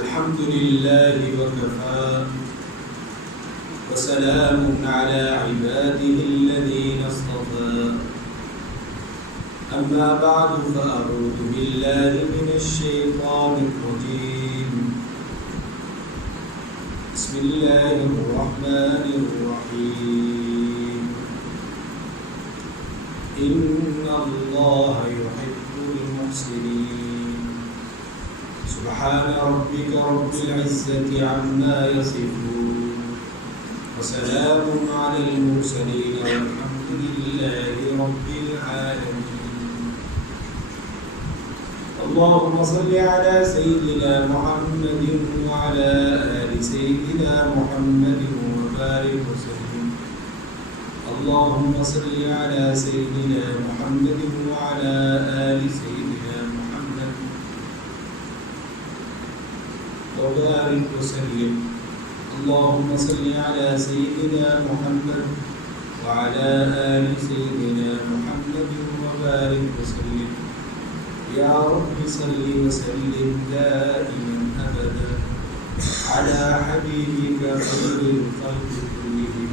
الحمد لله وكفى وسلام على عباده الذين اصطفى أما بعد فأعوذ بالله من الشيطان الرجيم بسم الله الرحمن الرحيم إن الله يحب المحسنين سبحان ربك رب العزة عما يصفون وسلام على المرسلين والحمد لله رب العالمين اللهم صل على سيدنا محمد وعلى آل سيدنا محمد وبارك وسلم اللهم صل على سيدنا محمد وعلى آل سيدنا محمد وبارك وسلم اللهم صل على سيدنا محمد وعلى آل سيدنا محمد وبارك وسلم يا رب صل وسلم دائما أبدا على حبيبك خير الخلق كلهم.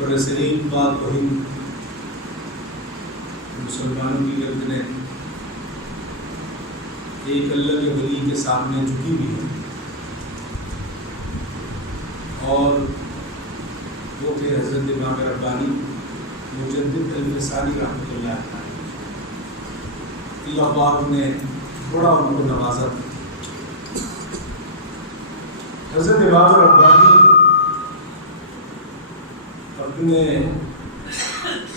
برسلین بات وہی مسلمانوں کی گردنیں ایک اللہ کے ولی کے سامنے جھکی بھی ہے اور وہ تھے حضرت امام ربانی مجدد الفسانی رحمۃ اللہ علیہ. اللہ پاک نے بڑا ان کو نوازا. حضرت امام ربانی اپنے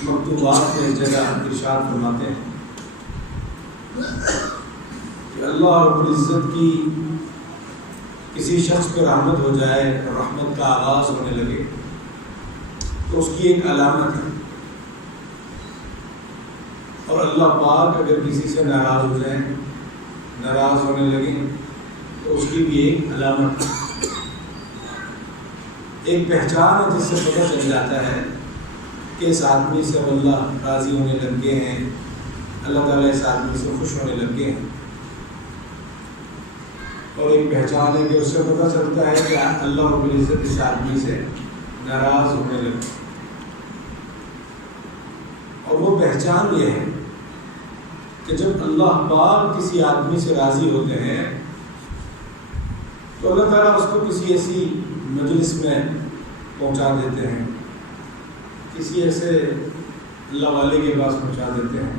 مکتوبات میں جگہ ارشاد فرماتے ہیں کہ اللہ رب العزت کی کسی شخص پہ رحمت ہو جائے اور رحمت کا آغاز ہونے لگے تو اس کی ایک علامت ہے, اور اللہ پاک اگر کسی سے ناراض ہو جائیں, ناراض ہونے لگیں تو اس کی بھی ایک علامت ہے, ایک پہچان ہے جس سے پتہ چل جاتا ہے کہ اس آدمی سے اللہ راضی ہونے لگ گئے ہیں, اللہ تعالیٰ اس آدمی سے خوش ہونے لگ گئے ہیں. اور ایک پہچان ہے کہ اس سے پتہ چلتا ہے کہ اللہ رب العزت اس آدمی سے ناراض ہونے لگے. اور وہ پہچان یہ ہے کہ جب اللہ پاک کسی آدمی سے راضی ہوتے ہیں تو اللہ تعالیٰ اس کو کسی ایسی مجلس میں پہنچا دیتے ہیں, کسی ایسے اللہ والے کے پاس پہنچا دیتے ہیں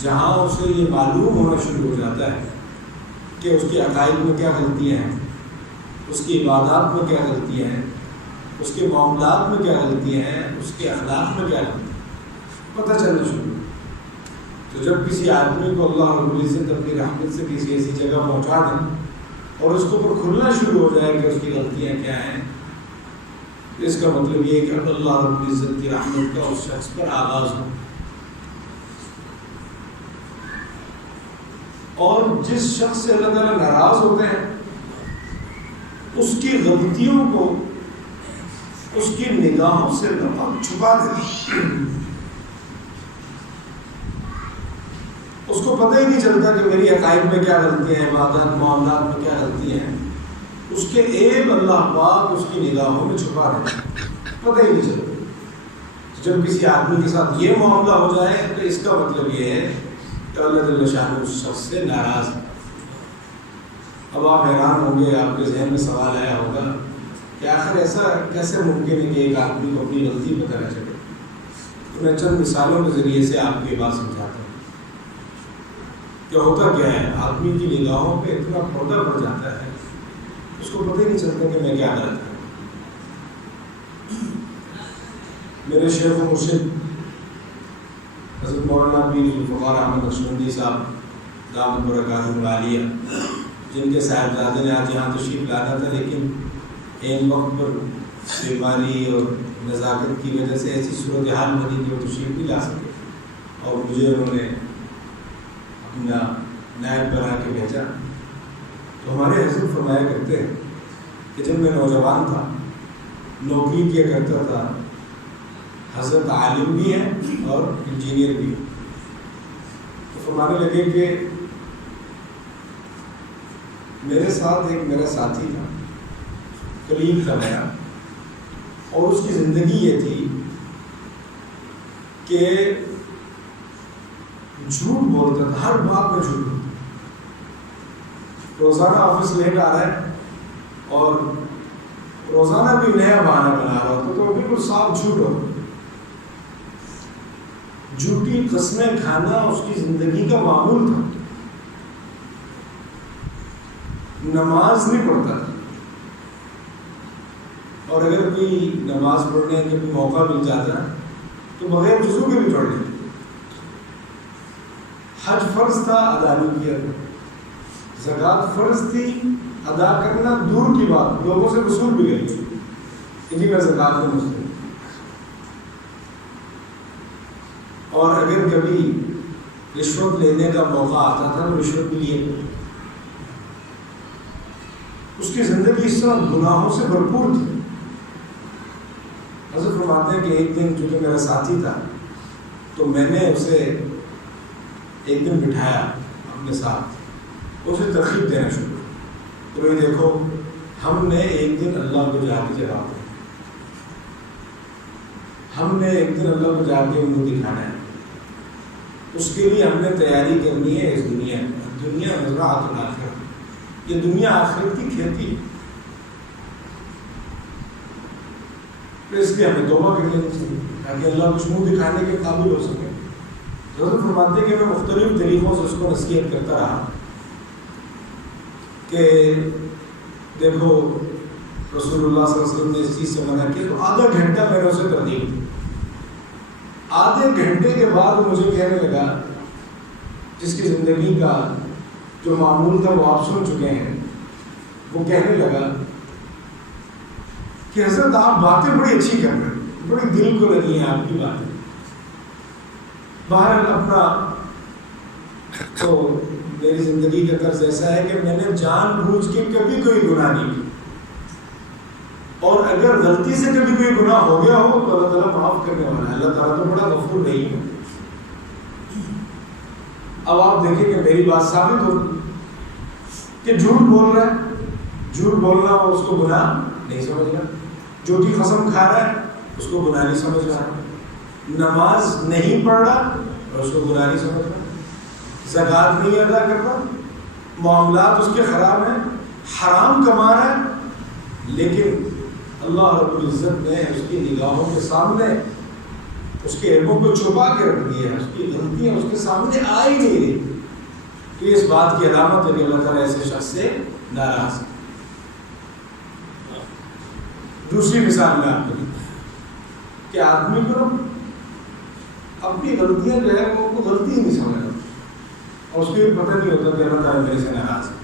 جہاں اسے یہ معلوم ہونا شروع ہو جاتا ہے کہ اس کے عقائد میں کیا غلطیاں ہیں, اس کی عبادات میں کیا غلطیاں ہیں, اس کے معاملات میں کیا غلطیاں ہیں, اس کے اخلاق میں کیا غلطیاں ہیں, پتہ چلنا شروع. تو جب کسی آدمی کو اللہ رب العزت اپنی رحمت سے کسی ایسی جگہ پہنچا دیں اور اس کو پر کھلنا شروع ہو جائے کہ اس کی غلطیاں کیا ہیں, اس کا مطلب یہ ہے کہ اللہ رب العزت کی رحمت کا اس شخص پر آغاز ہو. اور جس شخص سے اللہ تعالیٰ ناراض ہوتے ہیں اس کی غلطیوں کو اس کی نگاہوں سے چھپا دیتے ہیں, اس کو پتہ ہی نہیں چلتا کہ میری عقائد میں کیا غلطیاں ہیں, عبادات معاملات میں کیا غلطیاں ہیں. اس کے عیب اللہ پاک اس کی نگاہوں میں چھپا دیتے ہیں, پتہ ہی نہیں چلتا. جب کسی آدمی کے ساتھ یہ معاملہ ہو جائے تو اس کا مطلب یہ ہے کہ اللہ جل شانہ اس شخص سے ناراض ہے. اب آپ حیران ہوں گے, آپ کے ذہن میں سوال آیا ہوگا کہ آخر ایسا کیسے ممکن ہے کہ ایک آدمی کو اپنی غلطی پتہ نہ چلے. تو میں چند مثالوں کے ذریعے سے آپ کو یہ بات سمجھاتا ہوں کہ ہوتا کیا ہے. آدمی کی نگاہوں پہ اتنا پردہ پڑ جاتا ہے اس کو پتہ ہی نہیں چلتا کہ میں کیا غلط ہوں. میرے شیخ و مرشد حضرت مولانا پیر ذوالفقار احمد نقشبندی صاحب دامت برکاتہ العالیہ, جن کے صاحبزادے نے آج یہاں تشریف لانا تھا لیکن عین وقت پر بیماری اور نزاکت کی وجہ سے ایسی صورتحال بنی کہ وہ تشریف نہیں لا سکے, اور مجھے انہوں نے اپنا نائب بنا کے بھیجا. تو ہمارے حضرت فرمایا کرتے ہیں کہ جب میں نوجوان تھا نوکری کیا کرتا تھا، حضرت عالم بھی ہے اور انجینئر بھی ہے۔ تو فرمانے لگے کہ میرے ساتھ ایک میرا ساتھی تھا، کلیگ تھا میرا، اور اس کی زندگی یہ تھی کہ جھوٹ بولتا تھا، ہر بات میں جھوٹ بولتا، روزانہ آفس لیٹ آ رہا ہے اور روزانہ بھی نیا بہانہ بنا رہا ہوتا، تو بالکل صاف جھوٹ ہو، جھوٹی قسمیں کھانا اس کی زندگی کا معمول تھا۔ نماز نہیں پڑھتا تھا، اور اگر کوئی نماز پڑھنے کا کوئی موقع مل جاتا تو بغیر وضو کے بھی پڑھ لیتے۔ حج فرض تھا، ادا نہیں کیا تھا، زکوٰۃ فرض تھی، ادا کرنا دور کی بات، لوگوں سے وصول بھی گئی کہ جی میں زکوٰۃ میں مسلم۔ اور اگر کبھی رشوت لینے کا موقع آتا تھا تو رشوت بھی لیے۔ اس کی زندگی اس طرح گناہوں سے بھرپور تھی۔ حضرت فرماتے ہیں کہ ایک دن چونکہ میرا ساتھی تھا تو میں نے اسے ایک دن بٹھایا اپنے ساتھ، اسے ترغیب دینا شروع تو بھائی دیکھو، ہم نے ایک دن اللہ کو جا کے جواب دیا، ہم نے ایک دن اللہ کو جا کے منہ دکھانا ہے، اس کے لیے ہم نے تیاری کرنی ہے۔ اس دنیا میں، دنیا مزرعۃ الآخرہ، یہ دنیا آخرت کی کھیتی ہے، تو اس لیے ہمیں توبہ کر لینی چاہیے تاکہ اللہ کچھ منہ دکھانے کے قابل ہو سکے۔ حضرت فرماتے ہیں کہ میں مختلف طریقوں سے اس کو نصیحت کرتا رہا کہ دیکھو رسول اللہ صلی اللہ علیہ وسلم نے اس چیز سے منع کیا، تو آدھا گھنٹہ میں نے اسے ترغیب دی۔ آدھے گھنٹے کے بعد مجھے کہنے لگا، جس کی زندگی کا جو معمول تھا وہ آپ سن چکے ہیں، وہ کہنے لگا کہ حضرت آپ باتیں بڑی اچھی کر رہے ہیں، بڑی دل کو لگی ہیں آپ کی باتیں، بہرحال اپنا تو میری زندگی کا طرز ایسا ہے کہ میں نے جان بوجھ کے کبھی کوئی گناہ نہیں کی، اور اگر غلطی سے کبھی کوئی گناہ ہو گیا ہو تو اللہ تعالیٰ معاف کرنے والا ہے، اللہ تعالیٰ تو بڑا غفور نہیں ہے۔ اب آپ دیکھیں کہ میری بات ثابت ہوگی کہ جھوٹ بول رہا ہے، جھوٹ بولنا وہ اس کو گناہ نہیں سمجھ رہا، جھوٹی قسم کھا رہا ہے اس کو گناہ نہیں سمجھ رہا، نماز نہیں پڑھ رہا اور اس کو گناہ نہیں سمجھ رہا، زکوٰۃ نہیں ادا کر رہا، معاملات اس کے خراب ہیں، حرام کما رہا ہے، لیکن اللہ رب العزت نے اس کی نگاہوں کے سامنے اس کے عیبوں کو چھپا کے رکھ دیا ہے، اس کی غلطیاں اس کے سامنے آ ہی نہیں رہی، تو اس بات کی علامت ہے کہ اللہ تعالیٰ ایسے شخص سے ناراض ہے۔ دوسری مثال میں آپ کو کہ آدمی کو اپنی غلطیاں جو ہے وہ غلطی ہی نہیں سمجھتا، اور اس کو یہ پتہ نہیں ہوتا کہ اللہ تعالیٰ میرے سے ناراض ہے۔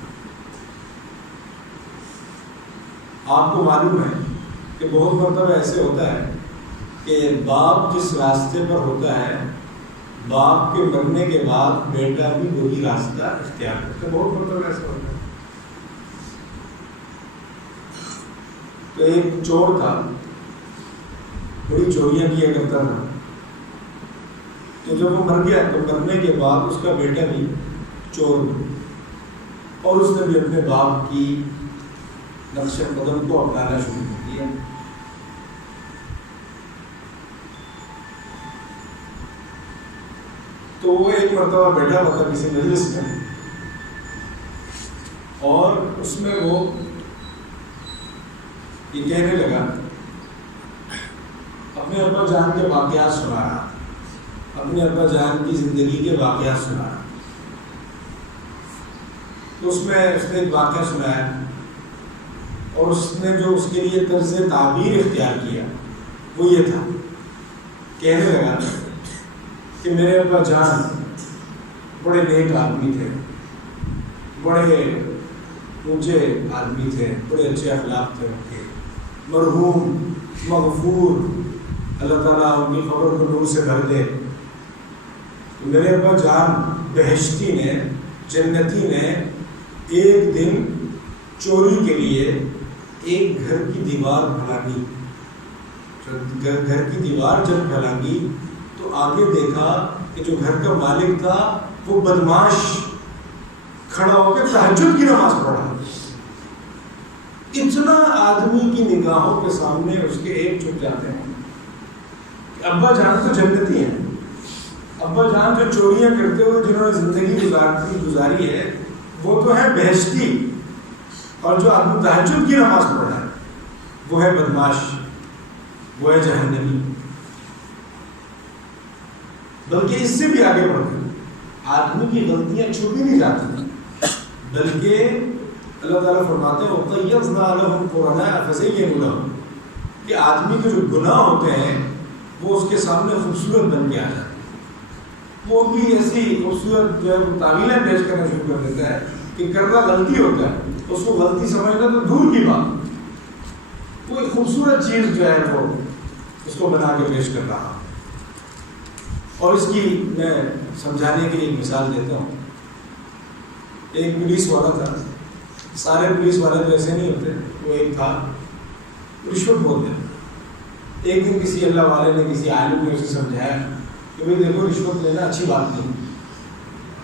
آپ کو معلوم ہے کہ بہت مرتبہ ایسے ہوتا ہے کہ باپ جس راستے پر ہوتا ہے، باپ کے مرنے کے بعد بیٹا بھی وہی راستہ اختیار کرتا ہے، بہت مرتبہ ایسا ہوتا ہے۔ تو ایک چور تھا، بڑی چوریاں کیا کرتا تھا، تو جب وہ مر گیا تو مرنے کے بعد اس کا بیٹا بھی چور بنا، اور اس نے بھی اپنے باپ کی نقش قدم کو اپنانا شروع کر دیا۔ تو وہ ایک مرتبہ بیٹھا ہوا تھا کسی مجلس میں، اور اس میں وہ یہ کہنے لگا، اپنے ابا جان کے واقعات سنا رہا، اپنے ابا جان کی زندگی کے واقعات سنا رہا۔ تو اس میں اس نے ایک واقعہ سنایا، اور اس نے جو اس کے لیے طرز تعبیر اختیار کیا وہ یہ تھا، کہنے لگا کہ میرے ابا جان بڑے نیک آدمی تھے، بڑے اونچے آدمی تھے، بڑے اچھے اخلاق تھے ان کے، مرحوم مغفور، اللہ تعالیٰ ان کی قبر کو نور سے بھر دے۔ تو میرے ابا جان بہشتی نے، جنتی نے ایک دن چوری کے لیے ایک گھر کی دیوار بھگا دی، گھر کی دیوار جب پھیلانگی تو آگے دیکھا کہ جو گھر کا مالک تھا وہ بدماش کھڑا ہو کے تہجد کی نماز پڑھ رہا. اتنا آدمی کی نگاہوں کے سامنے اس کے ایک چھپ جاتے ہیں کہ ابا جان تو جنتی ہیں. ابا جان جو چوریاں کرتے ہوئے جنہوں نے زندگی گزاری ہے وہ تو ہے بہشتی، اور جو آدمی تہجد کی نماز پڑھ رہا ہے وہ ہے بدماش، وہ ہے جہنمی. بلکہ اس سے بھی آگے بڑھتے ہیں، آدمی کی غلطیاں چھپی نہیں جاتی، بلکہ اللہ تعالیٰ فرماتے ہیں وَقَيَّضْنَا لَهُمْ قُرَنَاءَ فَزَيَّنُوا لَهُمْ کہ آدمی کے جو گناہ ہوتے ہیں وہ اس کے سامنے خوبصورت بن کے آ جاتے ہیں. وہ بھی ایسی خوبصورت جو ہے تعویلیں پیش کرنا شروع کر دیتا ہے کہ کرنا غلطی ہوتا ہے، اس کو غلطی سمجھنا تو دور کی بات، وہ ایک خوبصورت چیز جو ہے وہ اس کو بنا کے پیش کر رہا. اور اس کی میں سمجھانے کے لیے ایک مثال دیتا ہوں. ایک پولیس والا تھا، سارے پولیس والے تو ایسے نہیں ہوتے، وہ ایک تھا رشوت بولتے. ایک دن کسی اللہ والے نے کسی عالم نے اسے سمجھایا کہ بھائی دیکھو رشوت لینا اچھی بات نہیں،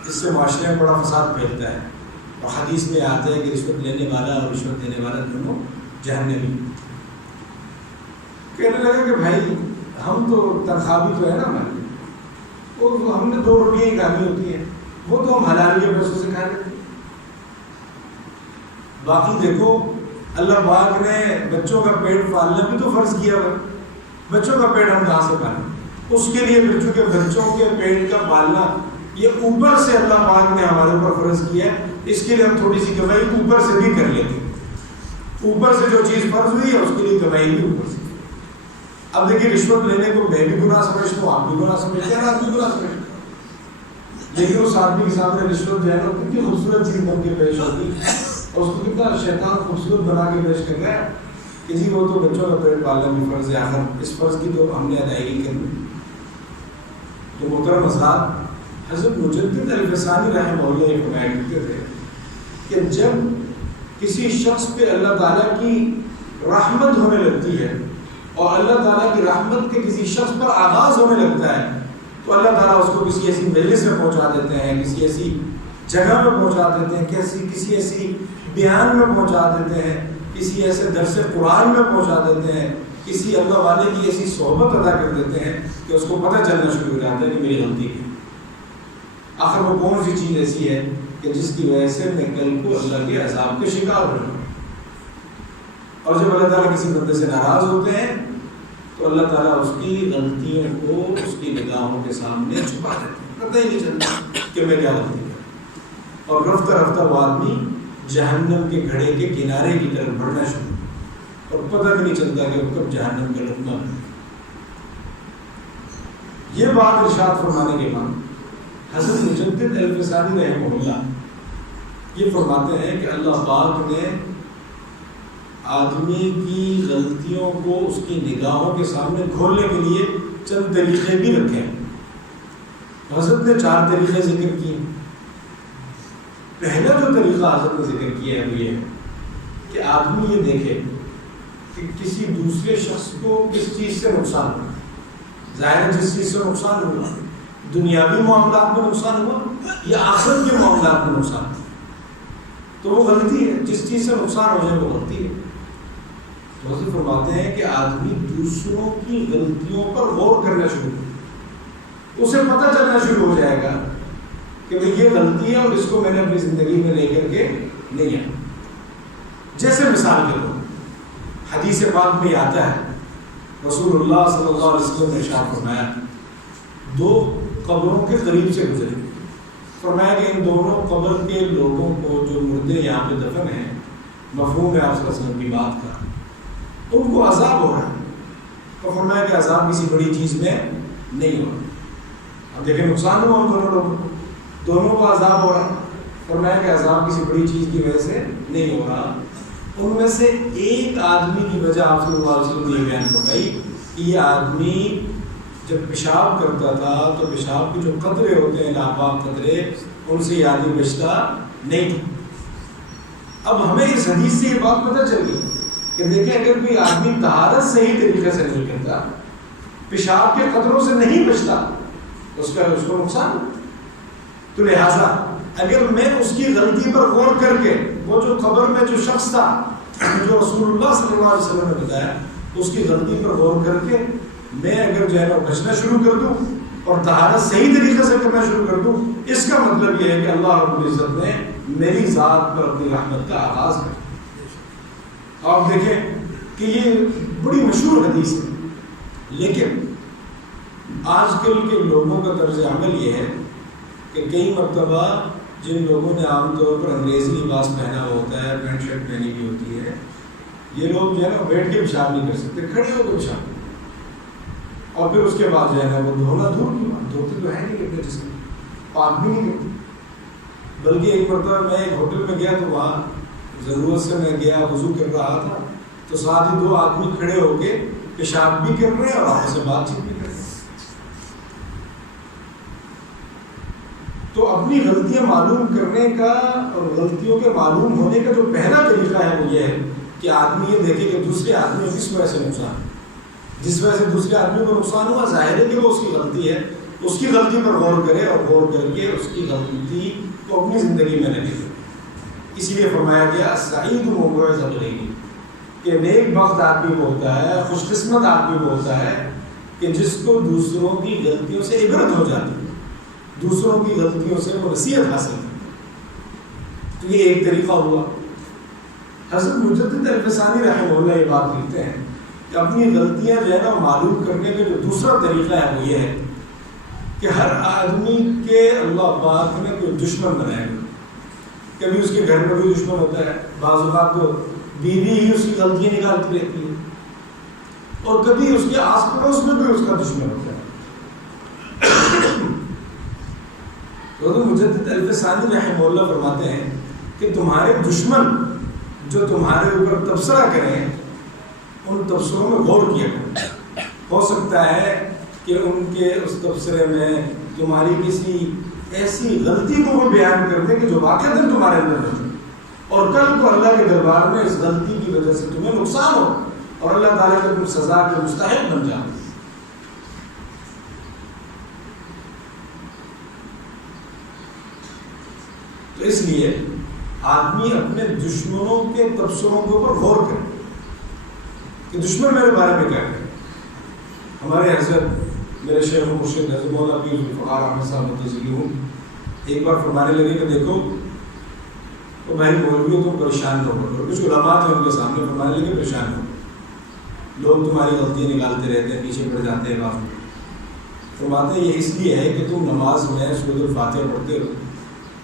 اس سے معاشرے میں بڑا فساد پھیلتا ہے، اور حدیث میں آتا ہے کہ رشوت لینے والا اور رشوت دینے والا دونوں جہنمی. کہنے لگا کہ بھائی ہم تو تنخواہ بھی تو ہے نا ہماری، وہ ہم نے 2 روٹیاں ہی کھانی ہوتی ہیں، وہ تو ہم حلال کے پیسوں سے کھا لیتے ہیں. باقی دیکھو اللہ پاک نے بچوں کا پیٹ پالنا بھی تو فرض کیا ہوا، بچوں کا پیٹ ہم کہاں سے پالیں؟ اس کے لیے بچوں کے پیٹ کا پالنا یہ اوپر سے اللہ پاک نے ہمارے اوپر فرض کیا ہے. اس کے لیے ہم تھوڑی سی کمائی اوپر سے بھی کر لیتے ہیں، اوپر سے جو چیز فرض ہوئی ہے اس کے لیے کمائی بھی اوپر سے. اب دیکھیے رشوت لینے کو میں بھی گناہ سمجھتا ہوں، آپ بھی گناہ سمجھتے ہیں، آپ بھی گناہ سمجھتے ہیں، لیکن اس آدمی کے سامنے رشوت جو ہے نا کتنی خوبصورت چیز بن کے پیش ہوگی، اور اس کو کتنا شیطان خوبصورت بنا کے پیش کر رہا ہے کہ جی وہ تو بچوں کا پیٹ پالنا بھی فرض ہے، آخر اس فرض کی تو ہم نے ادائیگی کرنی. تو محترم حضرات، حضرت مجدد الفسانی رحمہ اللہ یہ فرمایا کرتے تھے کہ جب کسی شخص پہ اللہ تعالیٰ کی رحمت ہونے لگتی ہے اور اللہ تعالیٰ کی رحمت کے کسی شخص پر آغاز ہونے لگتا ہے تو اللہ تعالیٰ اس کو کسی ایسی مجلس میں پہنچا دیتے ہیں، کسی ایسی جگہ میں پہنچا دیتے ہیں، کسی ایسی بیان میں پہنچا دیتے ہیں، کسی ایسے درس قرآن میں پہنچا دیتے ہیں، کسی اللہ والے کی ایسی صحبت ادا کر دیتے ہیں کہ اس کو پتہ چلنا شروع ہو جاتا ہے کہ میری غلطی ہے. آخر وہ کون سی چیز ایسی ہے کہ جس کی وجہ سے میں کل کو اللہ کے عذاب کے شکار ہو جاؤں. اور جب اللہ تعالیٰ کسی بندے سے ناراض ہوتے ہیں تو اللہ تعالیٰ اس کی غلطیوں کو اس کی نگاہوں کے سامنے چھپا دیتے ہیں، پتہ ہی نہیں چلتا کہ میں کیا غلطی کروں. اور رفتہ رفتہ وہ آدمی جہنم کے گھڑے کے کنارے کی طرف بڑھنا شروع، اور پتہ بھی نہیں چلتا کہ وہ کب جہنم کا لقمہ بنے. یہ بات ارشاد فرمانے کے بعد حضرت مجدد الفسانی رحمہ اللہ یہ فرماتے ہیں کہ اللہ پاک نے آدمی کی غلطیوں کو اس کی نگاہوں کے سامنے کھولنے کے لیے چند طریقے بھی رکھے ہیں. حضرت نے 4 طریقے ذکر کیے. پہلا جو طریقہ حضرت نے ذکر کیا ہے وہ یہ ہے کہ آدمی یہ دیکھے کہ کسی دوسرے شخص کو کس چیز سے نقصان ہوا. ظاہر ہے جس چیز سے نقصان ہوا، دنیاوی معاملات میں نقصان ہوا یا آخرت کے معاملات میں نقصان ہوا، تو وہ غلطی ہے. جس چیز سے نقصان ہو جائے وہ غلطی ہے. تو حضرت فرماتے ہیں کہ آدمی دوسروں کی غلطیوں پر غور کرنا شروع کرے، اسے پتہ چلنا شروع ہو جائے گا کہ بھئی یہ غلطی ہے اور اس کو میں نے اپنی زندگی میں لے کر کے نہیں آیا. جیسے مثال کے طور حدیث پاک میں آتا ہے رسول اللہ صلی اللہ علیہ وسلم نے ارشاد فرمایا 2 قبروں کے قریب سے گزرے. فرمایا کہ ان دونوں قبر کے لوگوں کو جو مردے یہاں پہ دفن ہیں، مفہوم ہے آپ صلی اللہ علیہ وسلم کی بات کا، ان کو عذاب ہو رہا ہے. تو فرمایا کہ عذاب کسی بڑی چیز میں نہیں ہو رہا. اب دیکھیں نقصان ہوا ان دونوں لوگوں کو، دونوں کو عذاب ہو رہا ہے. فرمایا کہ عذاب کسی بڑی چیز کی وجہ سے نہیں ہو رہا. ان میں سے ایک آدمی کی وجہ آپ صلی اللہ علیہ وسلم نے بیان فرمائی کہ یہ آدمی جب پیشاب کرتا تھا تو پیشاب کے جو قطرے ہوتے ہیں ناپاک قطرے، ان سے یہ آدمی بچتا نہیں تھا. اب ہمیں اس حدیث سے یہ بات پتہ چل گئی کہ دیکھیں اگر کوئی آدمی طہارت صحیح طریقے سے نہیں کرتا، پیشاب کے قطروں سے نہیں بچتا، اس کو نقصان. تو لہٰذا اگر میں اس کی غلطی پر غور کر کے، وہ جو قبر میں جو شخص تھا جو رسول اللہ صلی اللہ علیہ وسلم نے بتایا، اس کی غلطی پر غور کر کے میں اگر جو ہے نا بچنا شروع کر دوں اور طہارت صحیح طریقے سے کرنا شروع کر دوں، اس کا مطلب یہ ہے کہ اللہ رب العزت نے میری ذات پر اپنی رحمت کا آغاز کر. آپ دیکھیں کہ یہ بڑی مشہور حدیث ہے، لیکن آج کل کے لوگوں کا طرز عمل یہ ہے کہ کئی مرتبہ جن لوگوں نے عام طور پر انگریزی لباس پہنا ہوا ہوتا ہے، پینٹ شرٹ پہنی ہوئی ہوتی ہے، یہ لوگ جو ہے نا بیٹھ کے پیشاب نہیں کر سکتے، کھڑے ہو کے پیشاب. اور پھر اس کے بعد جو ہے نا وہ دھونا دور کی بات، دھوتے تو ہے نہیں اپنے جسم پاک بھی نہیں کرتے. بلکہ ایک مرتبہ میں ایک ہوٹل میں گیا تو وہاں ضرورت سے میں گیا، وضو کر رہا تھا، تو ساتھ ہی 2 آدمی کھڑے ہو کے پیشاب بھی کر رہے ہیں اور آپس سے بات چیت بھی کر رہے ہیں. تو اپنی غلطیاں معلوم کرنے کا اور غلطیوں کے معلوم ہونے کا جو پہلا طریقہ ہے وہ یہ ہے کہ آدمی یہ دیکھے کہ دوسرے آدمی کس وجہ سے نقصان، جس وجہ سے دوسرے آدمی کو نقصان ہوا، ظاہر ہے کہ وہ اس کی غلطی ہے، اس کی غلطی پر غور کرے اور غور کر کے اس کی غلطی کو اپنی زندگی میں نہ لے. اس لیے فرمایا گیا السعید موعظۃ غیرہ، کہ نیک بخت آدمی وہ ہوتا ہے، خوش قسمت آدمی وہ ہوتا ہے کہ جس کو دوسروں کی غلطیوں سے عبرت ہو جاتی ہے، دوسروں کی غلطیوں سے وہ نصیحت حاصل کرتی. تو یہ ایک طریقہ ہوا. حضرت مجدد الفسانی رحمہ اللہ یہ بات لکھتے ہیں کہ اپنی غلطیاں جو ہے نا معلوم کرنے کا جو دوسرا طریقہ ہے وہ یہ ہے کہ ہر آدمی کے اللہ پاک نے کوئی دشمن بنایا گیا. کبھی اس کے گھر میں بھی دشمن ہوتا ہے، بعض اوقات تو بیوی ہی اس کی غلطیاں نکالتی رہتی ہے، اور کبھی اس کے آس پڑوس میں بھی اس کا دشمن ہوتا ہے. تو مجدد الفسانی رحمہ اللہ فرماتے ہیں کہ تمہارے دشمن جو تمہارے اوپر تبصرہ کریں، ان تبصروں میں غور کیا کرو. ہو سکتا ہے کہ ان کے اس تبصرے میں تمہاری کسی ایسی غلطی کو وہ بیان کر دیں کہ جو واقعتاً تمہارے اندر نہیں، اور کل کو اللہ کے دربار میں اس غلطی کی وجہ سے تمہیں نقصان ہو اور اللہ تعالیٰ کے تم سزا کے مستحق بن جاؤ. تو اس لیے آدمی اپنے دشمنوں کے تبصروں کے اوپر غور کرے کہ دشمن میرے بارے میں کیا کرے. ہمارے حضرت میرے شیخ و مرشد حضرت مولانا پیر ذوالفقار احمد صاحب متضیلون ایک بار فرمانے لگے کہ دیکھو وہ بھائی مولوی تم پریشان نہ ہو. کچھ علماء تھے ان کے سامنے، فرمانے لگے پریشان ہو، لوگ تمہاری غلطیاں نکالتے رہتے ہیں، پیچھے پڑ جاتے ہیں. بعض فرماتے ہیں یہ اس لیے ہے کہ تم نماز میں سورۃ الفاتحہ پڑھتے ہو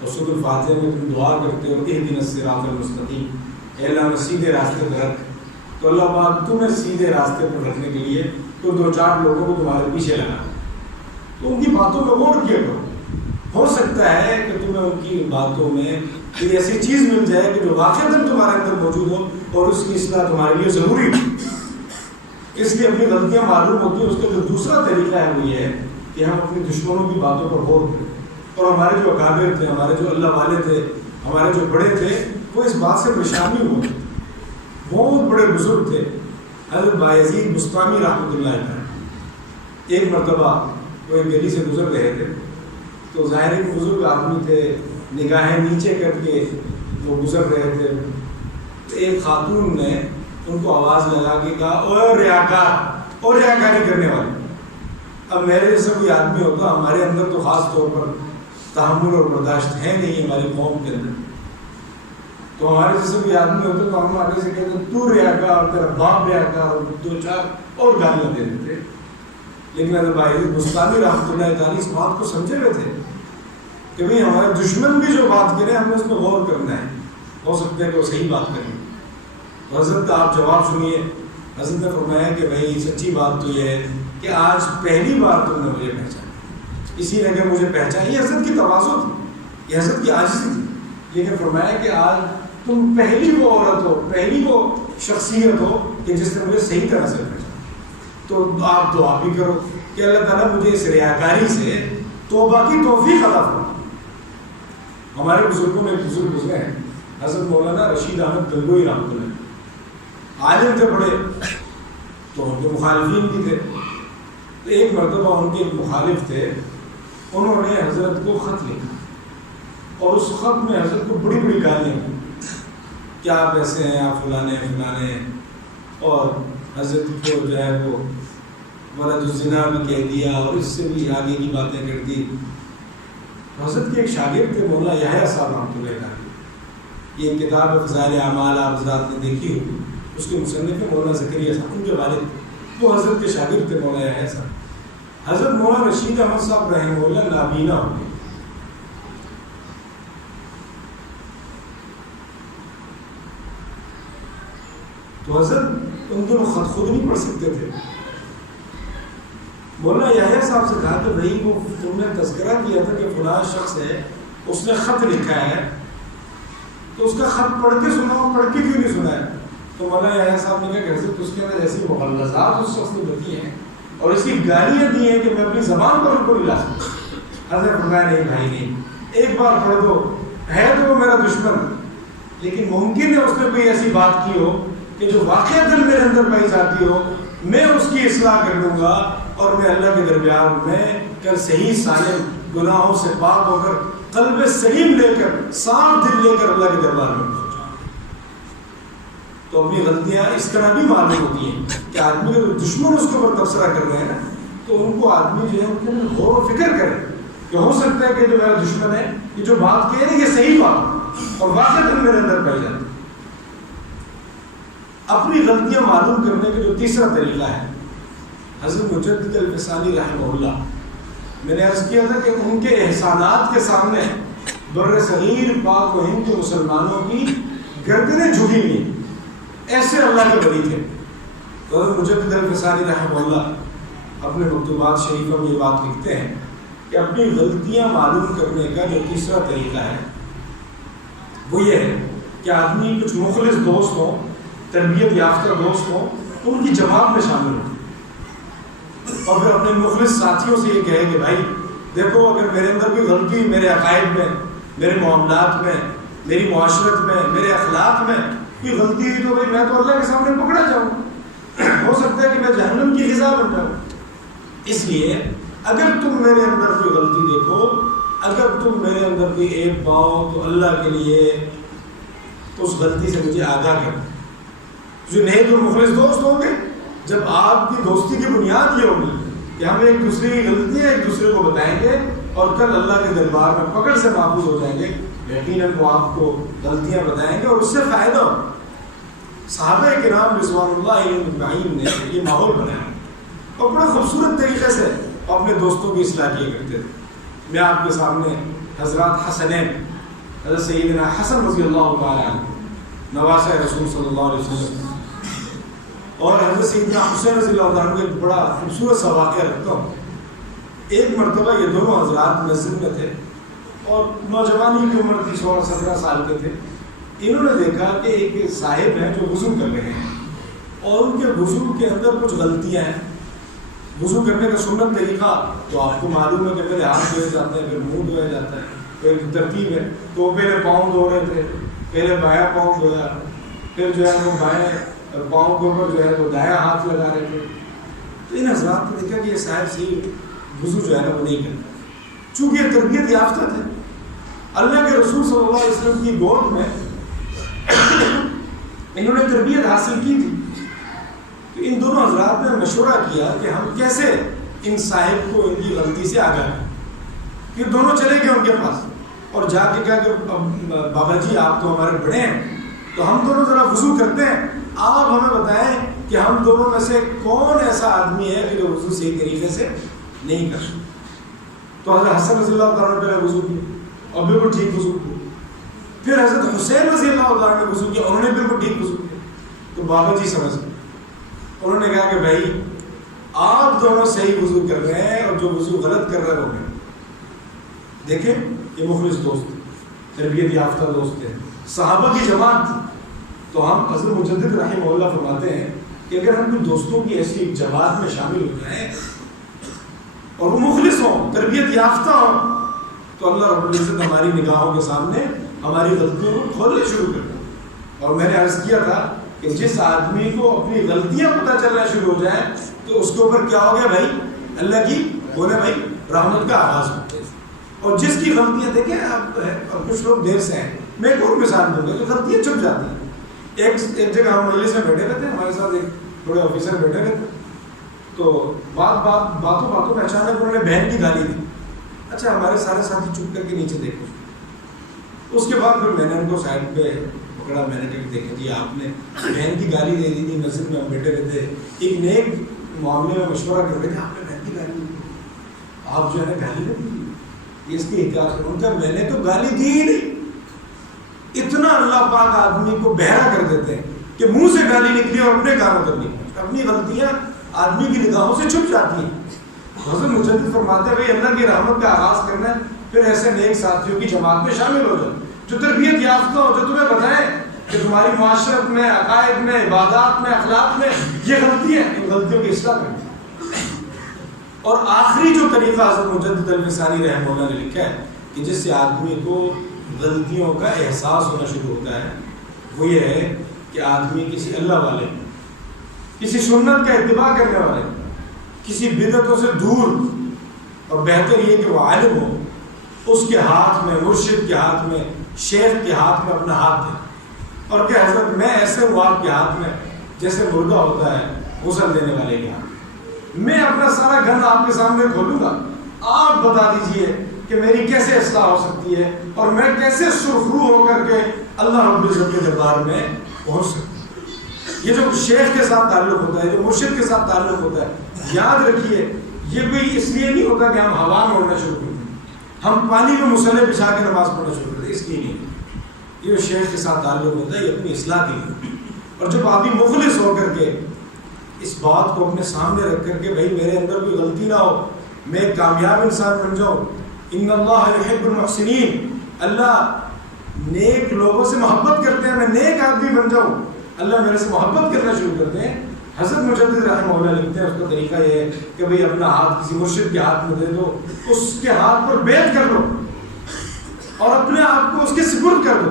اور سورۃ الفاتحہ میں تم دعا کرتے ہو اہدنا الصراط المستقیم، اے اللہ ہمیں سیدھے راستے پر رکھ. تو اللہ پاک تمہیں سیدھے راستے پر رکھنے کے لیے تو 2-4 لوگوں کو تمہارے پیچھے لگا. تو ان کی باتوں میں غور کیا کرو. ہو سکتا ہے کہ تمہیں ان کی باتوں میں کوئی ایسی چیز مل جائے کہ جو واقعتاً تمہارے اندر موجود ہو اور اس کی اصلاح تمہارے لیے ضروری ہو. اس لیے اپنی غلطیاں معلوم ہوتی ہیں. اس کا جو دوسرا طریقہ ہے وہ یہ ہے کہ ہم اپنے دشمنوں کی باتوں پر غور کریں. اور ہمارے جو اکابر تھے، ہمارے جو اللہ والے تھے، ہمارے جو بڑے تھے، وہ اس بات سے پریشان نہیں ہوئے. بہت بڑے بزرگ تھے، حضرت بایزید بسطامی رحمۃ اللہ علیہ. ایک مرتبہ وہ ایک گلی سے گزر رہے تھے، تو ظاہر ایک بزرگ آدمی تھے، نگاہیں نیچے کر کے وہ گزر رہے تھے. تو ایک خاتون نے ان کو آواز لگا کے کہا اوہ ریاکار، اور ریاکاری کرنے والے. اب میرے جیسا کوئی آدمی ہوتا، ہمارے اندر تو خاص طور پر تحمل اور برداشت ہے نہیں ہماری قوم کے اندر، تو ہمارے جیسے کوئی آدمی ہوتا تو ہم آگے سے کہتے تو ریاکار، تیرا باپ ریاکار، 2-4 اور گالیاں دے دیتے. لیکن حضرت بایزید بسطامی رحمۃ اللہ تعالیٰ اس بات کو سمجھے ہوئے تھے کہ بھئی ہمارے دشمن بھی جو بات کریں ہمیں اس میں غور کرنا ہے، ہو سکتا ہے کہ وہ صحیح بات کریں. تو حضرت کا آپ جواب سنیے. حضرت نے فرمایا کہ بھائی سچی بات تو یہ ہے کہ آج پہلی بار تم نے مجھے پہچانا. اسی نے اگر مجھے پہچانا، یہ حضرت کی تواضع تھی، یہ حضرت کی عاجزی تھی. لیکن فرمایا کہ آج تم پہلی وہ عورت ہو، پہلی وہ شخصیت ہو کہ جس نے مجھے صحیح طرح سے پہچانا. تو آپ دعا بھی کرو کہ اللہ تعالیٰ مجھے اس ریاکاری سے توبہ کی توفیق عطا فرمائے. ہمارے بزرگوں میں ایک بزرگ گزرے ہیں، حضرت مولانا رشید احمد گنگوئی رحمۃ اللہ. عالم تھے بڑے، تو ان کے مخالفین بھی تھے. تو ایک مرتبہ ان کے ایک مخالف تھے، انہوں نے حضرت کو خط لکھا اور اس خط میں حضرت کو بڑی بڑی گالیاں دی کہ آپ ایسے ہیں، آپ فلانے فلانے، اور حضرت کو جو ہے وہ ولد الزنا بھی کہہ دیا اور اس سے بھی آگے کی باتیں کر دی. حضرت کے ایک شاگرد تھے مولانا یحییٰ صاحب رحمۃ اللہ علیہ، یہ کتاب فضائل اعمال آپ حضرات نے دیکھی ہوگی، اس کے مصنف مولانا زکریا صاحب، ان کے والد وہ حضرت کے شاگرد تھے مولانا یحییٰ صاحب. حضرت مولانا رشید احمد صاحب رحمہ اللہ نابینا ہو گئے. تو حضرت ان دنوں خط خود نہیں پڑھ سکتے تھے. مولانا یحییٰ صاحب سے کہا کہ بھائی وہ تم نے تذکرہ کیا تھا کہ فلاں شخص ہے، اس نے خط لکھا ہے، تو اس کا خط پڑھ کے سناؤ، پڑھ کے کیوں نہیں سنا ہے؟ تو مولانا یحییٰ صاحب نے کہا کہ حضرت اس کے اندر ایسی مغلظات اس شخص نے بتائی ہیں اور اس کی گالیاں دی ہیں کہ میں اپنی زبان پر ان کو نہیں لا سکتا. حضرت فرمایا نہیں بھائی نہیں، ایک بار پڑھ دو، ہے تو وہ میرا دشمن، لیکن ممکن ہے اس نے کوئی ایسی بات کی ہو کہ جو واقعہ دل میرے اندر پائی جاتی ہو، میں اس کی اصلاح کر دوں گا اور میں اللہ کے درمیان میں کل صحیح سالم گناہوں سے پاک ہو کر قلب سلیم لے کر صاف دل لے کر اللہ کے دربار میں پہنچا. تو اپنی غلطیاں اس طرح بھی معلوم ہوتی ہیں کہ آدمی کے دشمن اس کے اوپر تبصرہ کر رہے ہیں تو ان کو آدمی جو ہے ان کے اندر غور و فکر کرے کہ ہو سکتا ہے کہ جو میرا دشمن ہے یہ جو بات کہہ رہے ہیں یہ صحیح بات اور واقعہ دل میرے اندر پائی جاتی ہے. اپنی غلطیاں معلوم کرنے کا جو تیسرا طریقہ ہے، حضرت مجدد الفسانی رحمہ اللہ، میں نے عرض کیا تھا کہ ان کے احسانات کے سامنے بر صغیر پاک و ہند کے مسلمانوں کی گردنیں جھکی ہوئی، ایسے اللہ کے ولی تھے. تو حضرت مجدد الفسانی رحمہ اللہ اپنے مکتوبات شریفوں میں یہ بات لکھتے ہیں کہ اپنی غلطیاں معلوم کرنے کا جو تیسرا طریقہ ہے وہ یہ ہے کہ آدمی کچھ مخلص دوست ہوں، تربیت یافتہ دوست ہوں، ان کی جماعت میں شامل ہوں اور پھر اپنے مخلص ساتھیوں سے یہ کہے کہ بھائی دیکھو اگر میرے اندر کوئی غلطی میرے عقائد میں، میرے معاملات میں، میری معاشرت میں، میرے اخلاق میں کوئی غلطی ہوئی تو بھائی میں تو اللہ کے سامنے پکڑا جاؤں، ہو سکتا ہے کہ میں جہنم کی غذا بن جاؤں. اس لیے اگر تم میرے اندر کوئی غلطی دیکھو، اگر تم میرے اندر کوئی عیب پاؤ تو اللہ کے لیے تو اس غلطی سے مجھے آگاہ کر. جو نیک اور مخلص دوست ہوں گے، جب آپ کی دوستی کی بنیاد یہ ہوگی کہ ہم ایک دوسرے کی غلطیاں ایک دوسرے کو بتائیں گے اور کل اللہ کے دربار میں پکڑ سے محفوظ ہو جائیں گے، یقیناً وہ آپ کو غلطیاں بتائیں گے اور اس سے فائدہ ہو. صحابہ کرام رضوان اللہ علیہم اجمعین نے یہ ماحول بنایا اور بڑے خوبصورت طریقے سے اپنے دوستوں کی اصلاح کیا کرتے تھے. میں آپ کے سامنے حضرات حسنین، حضرت سیدنا حسن رضی اللہ تعالیٰ عنہ نواسہ رسول صلی اللہ علیہ وسلم اور حضرت سیدنا حسین رضی اللہ عنہ کا ایک بڑا خوبصورت سا واقعہ رکھتا ہوں. ایک مرتبہ یہ دونوں حضرات مسجد میں تھے اور نوجوانی کی عمر تھی، 16-17 سال کے تھے. انہوں نے دیکھا کہ ایک صاحب ہیں جو وضو کر رہے ہیں اور ان کے وضو کے اندر کچھ غلطیاں ہیں. وضو کرنے کا سنت طریقہ تو آپ کو معلوم ہے کہ پہلے ہاتھ دھوئے جاتے ہیں، پھر منہ دھویا جاتا ہے، پھر ترتیب ہے. تو وہ پہلے پاؤں دھو رہے تھے، پہلے بایاں پاؤں دھویا، پھر جو ہے وہ بائیں پاؤں کے اوپر جو ہے وہ دایاں ہاتھ لگا رہے تھے. تو ان حضرات نے دیکھا کہ یہ صاحب صحیح وضو جو ہے نا وہ نہیں کرتے. چونکہ یہ تربیت یافتہ تھے، اللہ کے رسول صلی اللہ علیہ وسلم کی گود میں انہوں نے تربیت حاصل کی تھی. تو ان دونوں حضرات نے مشورہ کیا کہ ہم کیسے ان صاحب کو ان کی غلطی سے آگاہ کریں. پھر دونوں چلے گئے ان کے پاس اور جا کے کہا کہ بابا جی آپ تو ہمارے بڑے ہیں، تو ہم دونوں ذرا وضو کرتے ہیں، آپ ہمیں بتائیں کہ ہم دونوں میں سے کون ایسا آدمی ہے کہ جو وضو صحیح طریقے سے نہیں کر سکتا. تو حضرت حسن رضی اللہ تعالیٰ نے پہلے وضو کیا اور بالکل ٹھیک وضو کیا. پھر حضرت حسین رضی اللہ تعالیٰ نے وضو کیا، انہوں نے بالکل ٹھیک وضو کیا. تو بابا جی سمجھ گئے، انہوں نے کہا کہ بھائی آپ دونوں صحیح وضو کر رہے ہیں اور جو وضو غلط کر رہے ہوں گے. دیکھیں یہ مخلص دوست، تربیت یافتہ دوست تھے، صحابہ کی جماعت تھی. تو ہم حضرت مجدد رحمہ اللہ فرماتے ہیں کہ اگر ہم کوئی دوستوں کی ایسی ایک جماعت میں شامل ہو جائیں اور وہ مخلص ہوں، تربیت یافتہ ہوں، تو اللہ رب العزت ہماری نگاہوں کے سامنے ہماری غلطیوں کو کھولنے شروع کر دیں. اور میں نے عرض کیا تھا کہ جس آدمی کو اپنی غلطیاں پتہ چلنا شروع ہو جائیں تو اس کے اوپر کیا ہو گیا بھائی؟ اللہ کی بولے بھائی رحمت کا آغاز ہو. اور جس کی غلطیاں دیکھیں اب کچھ لوگ دیر سے ہیں، میں ایک اور مثال دوں گا کہ غلطیاں چھپ جاتی ہیں. ایک جگہ ہم مجلس میں بیٹھے ہوئے تھے، ہمارے ساتھ ایک بڑے آفیسر بیٹھے ہوئے تھے، تو باتوں میں اچانک انہوں نے بہن کی گالی دی. اچھا ہمارے سارے ساتھی چپ کر کے نیچے دیکھو. اس کے بعد پھر میں نے ان کو سائڈ پہ پکڑا، میں نے کہا دیکھا جی آپ نے بہن کی گالی دے دی تھی، مسجد میں ہم بیٹھے ہوئے تھے، ایک نیک معاملے میں مشورہ کر رہے تھے، آپ نے بہن کی گالی دی، آپ جو ہے نا گالی دے دی، اس کی احتیاط کرو. ان کا میں نے تو گالی دی ہی نہیں. اتنا اللہ پاک آدمی کو بہرا کر دیتے ہیں کہ منہ سے گالی نکلی اور اپنے کانوں تک نہیں پہنچتی. اپنی غلطیاں آدمی کی نگاہوں سے چھپ جاتی ہیں. حضرت مجدد فرماتے ہیں بھائی اللہ کی رحمت کا آغاز کرنا ہے، پھر ایسے نیک ساتھیوں کی جماعت میں شامل ہو جاؤ جو تربیت یافتہ ہو، جو تمہیں بتائیں کہ تمہاری معاشرت میں، عقائد میں، عبادات میں، اخلاق میں یہ غلطی ہے، ان غلطیوں کی اصلاح کرنی. اور آخری جو طریقہ حضرت مجدد الفسانی رحمہ اللہ نے لکھا ہے کہ جس سے آدمی کو غلطیوں کا احساس ہونا شروع ہوتا ہے، وہ یہ ہے کہ آدمی کسی اللہ والے، کسی سنت کا اتباع کرنے والے، کسی بدعتوں سے دور، اور بہتر یہ کہ وہ عالم ہو، اس کے ہاتھ میں، مرشد کے ہاتھ میں، شیخ کے ہاتھ میں اپنا ہاتھ دے اور کہ حضرت میں ایسے ہوں آپ کے ہاتھ میں جیسے مردہ ہوتا ہے غسل دینے والے کے ہاتھ. میں اپنا سارا گن آپ کے سامنے کھولوں گا، آپ بتا دیجئے کہ میری کیسے اصلاح ہو سکتی ہے اور میں کیسے سرخرو ہو کر کے اللہ رب العزت کے دربار میں پہنچ سکتا ہوں. یہ جو شیخ کے ساتھ تعلق ہوتا ہے، جو مرشد کے ساتھ تعلق ہوتا ہے، یاد رکھیے یہ کوئی اس لیے نہیں ہوتا کہ ہم ہوا میں اڑنا شروع کرتے ہیں، ہم پانی میں مصلے بچھا کے نماز پڑھنا شروع کرتے ہیں، اس لیے نہیں. یہ جو شیخ کے ساتھ تعلق ہوتا ہے یہ اپنی اصلاح کے لیے. اور جب آدمی مخلص ہو کر کے اس بات کو اپنے سامنے رکھ کر کے بھائی میرے اندر کوئی غلطی نہ ہو، میں ایک کامیاب انسان بن جاؤں، ان اللہ یحب المحسنین، اللہ نیک لوگوں سے محبت کرتے ہیں، میں نیک آدمی بن جاؤں، اللہ میرے سے محبت کرنا شروع کرتے ہیں. حضرت مجدد رحمہ اللہ لکھتے ہیں اس کا طریقہ یہ ہے کہ بھئی اپنا ہاتھ کسی مرشد کے ہاتھ میں دے دو، اس کے ہاتھ پر بیعت کر لو اور اپنے آپ کو اس کے سپرد کر دو.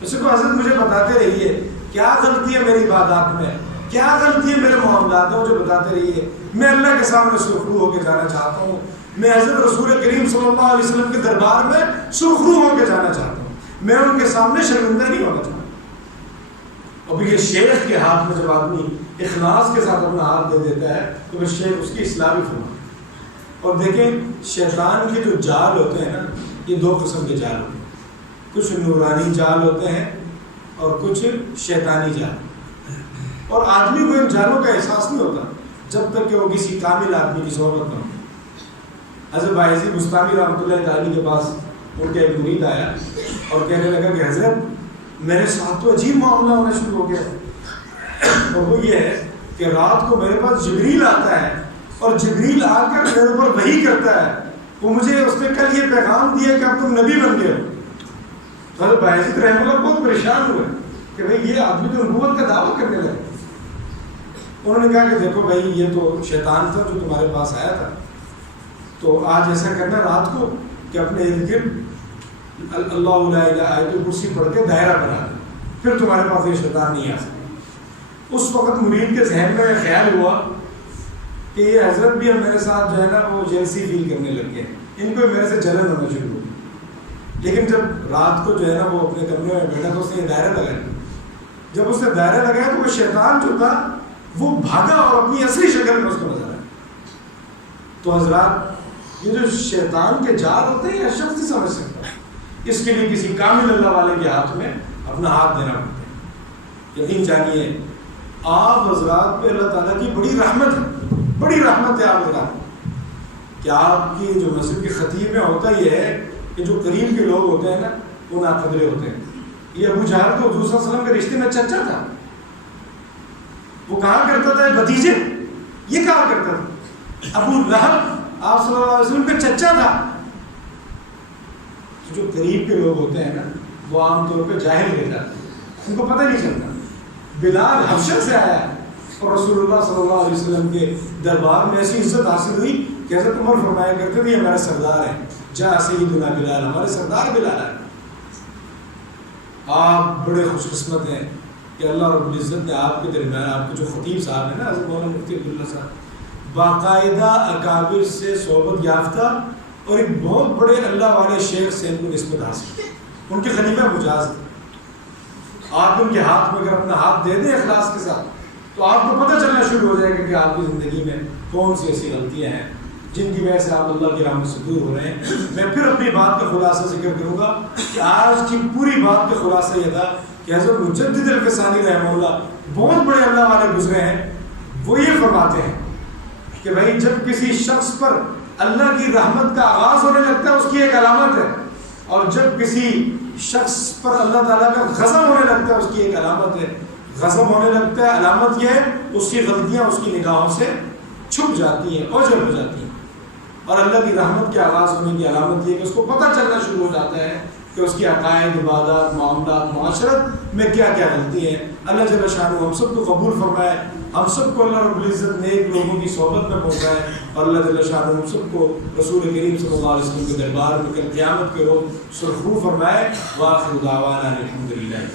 اس کو حضرت مجھے بتاتے رہیے کیا غلطی ہے میری عبادات میں، کیا غلطی ہے میرے معاملات میں، مجھے بتاتے رہیے. میں اللہ کے سامنے سرخرو ہو کے جانا چاہتا ہوں، میں حضرت رسول کریم صلی اللہ علیہ وسلم کے دربار میں سرخرو ہو کے جانا چاہتا ہوں، میں ان کے سامنے شرمندہ نہیں ہونا چاہتا. اور یہ شیخ کے ہاتھ میں جب آدمی اخلاص کے ساتھ اپنا ہاتھ دے دیتا ہے تو وہ شیخ اس کی اصلاح بھی فرماتا ہے. اور دیکھیں شیطان کے جو جال ہوتے ہیں نا، یہ دو قسم کے جال ہوتے ہیں، کچھ نورانی جال ہوتے ہیں اور کچھ شیطانی جال. اور آدمی کو ان جالوں کا احساس نہیں ہوتا جب تک کہ وہ کسی کامل آدمی کی صحبت نہ ہو. حضرت بایزید بستامی رحمۃ اللہ تعالی کے پاس ان کا ایک مرید آیا اور کہنے لگا کہ حضرت میرے ساتھ تو عجیب معاملہ ہونا شروع ہو گیا، اور وہ یہ ہے کہ رات کو میرے پاس جبریل آتا ہے اور جبریل آ کر میرے اوپر وحی کرتا ہے، وہ مجھے اس نے کل یہ پیغام دیا کہ اب تم نبی بن گئے ہو. تو حضرت بایزید رحمہ اللہ بہت پریشان ہوئے کہ بھئی یہ آدمی تو نبوت کا دعویٰ کرنے لگے. انہوں نے کہا کہ دیکھو بھائی یہ تو شیطان تھا جو تمہارے پاس آیا تھا، تو آج ایسا کرنا رات کو کہ اپنے ارد گرد اللہ لا الہ آیت الکرسی پڑھ کے دائرہ بنا دیں، پھر تمہارے پاس یہ شیطان نہیں آ سکتا. اس وقت مرید کے ذہن میں خیال ہوا کہ یہ حضرت بھی میرے ساتھ جو ہے نا وہ جیلسی فیل کرنے لگ گئے، ان کو میرے سے جلن ہونا شروع ہو. لیکن جب رات کو جو ہے نا وہ اپنے کمرے میں بیٹھا تو اس نے یہ دائرہ لگایا. جب اس نے دائرہ لگایا تو وہ شیطان جو تھا وہ بھاگا اور اپنی اصلی شکل میں اس کو نظر آیا. تو حضرات یہ جو شیطان کے جال ہوتے ہیں یہ شخص نہیں سمجھ سکتا، اس کے لیے کسی کامل اللہ والے کے ہاتھ میں اپنا ہاتھ دینا پڑتا ہے. یقین جانیے آپ حضرات پہ اللہ تعالیٰ کی بڑی رحمت ہے، بڑی رحمت ہے آپ حضرات کہ آپ کی جو مسجد کے خطیب میں ہوتا یہ ہے کہ جو قریب کے لوگ ہوتے ہیں نا وہ ناقدرے ہوتے ہیں. یہ ابو جہل تو حضور صلی اللہ علیہ وسلم کے رشتے میں چچا تھا، وہ کہا کرتا تھا بھتیجے، یہ کہا کرتا تھا. ابو لہب آپ صلی اللہ علیہ وسلم کا چچا تھا. جو قریب کے لوگ ہوتے ہیں نا وہ عام طور پہ جاہل رہ جاتے ہیں، ان کو پتہ نہیں چلتا. بلال حبشہ سے آیا اور رسول اللہ صلی اللہ علیہ وسلم کے دربار میں ایسی عزت حاصل ہوئی کہ حضرت عمر فرمایا کرتے تھے یہ ہمارے سردار ہیں، جا سیدنا بلال، ہمارے سردار بلال ہیں. آپ بڑے خوش قسمت ہیں کہ اللہ رب العزت نے آپ کے درمیان، آپ کے جو خطیب صاحب ہیں نا حضرت مولانا مفتی عبداللہ صاحب، باقاعدہ اکابر سے صحبت یافتہ اور ایک بہت بڑے اللہ والے شیخ سے ان کو نسبت حاصل، ان کے خلیفہ مجاز تھے. آپ ان کے ہاتھ میں اگر اپنا ہاتھ دے دیں اخلاص کے ساتھ تو آپ کو پتہ چلنا شروع ہو جائے گا کہ آپ کی زندگی میں کون سی ایسی غلطیاں ہیں جن کی وجہ سے آپ اللہ کی رحمت سے دور ہو رہے ہیں. میں پھر اپنی بات کا خلاصہ ذکر کروں گا کہ آج کی پوری بات کا خلاصہ یہ تھا کہ حضرت مجدد الفسانی رحمہ اللہ بہت بڑے اللہ والے گزرے ہیں. وہ یہ فرماتے ہیں کہ بھائی جب کسی شخص پر اللہ کی رحمت کا آغاز ہونے لگتا ہے اس کی ایک علامت ہے، اور جب کسی شخص پر اللہ تعالیٰ کا غضب ہونے لگتا ہے اس کی ایک علامت ہے. غضب ہونے لگتا ہے، علامت یہ ہے اس کی غلطیاں اس کی نگاہوں سے چھپ جاتی ہیں، اوجھل ہو جاتی ہیں. اور اللہ کی رحمت کے آغاز ہونے کی علامت یہ کہ اس کو پتہ چلنا شروع ہو جاتا ہے کہ اس کی عقائد، عبادات، معاملات، معاشرت میں کیا کیا غلطی ہیں. اللہ جل شانہ ہم سب کو قبول فرمائے، ہم سب کو اللہ رب العزت نیک لوگوں کی صحبت میں پہنچائے، اور اللہ جل شانہ ہم سب کو رسول کریم صلی اللہ علیہ وسلم کے دربار میں کل قیامت کے روز سرخرو فرمائے. وآخر دعوانا الحمدللہ.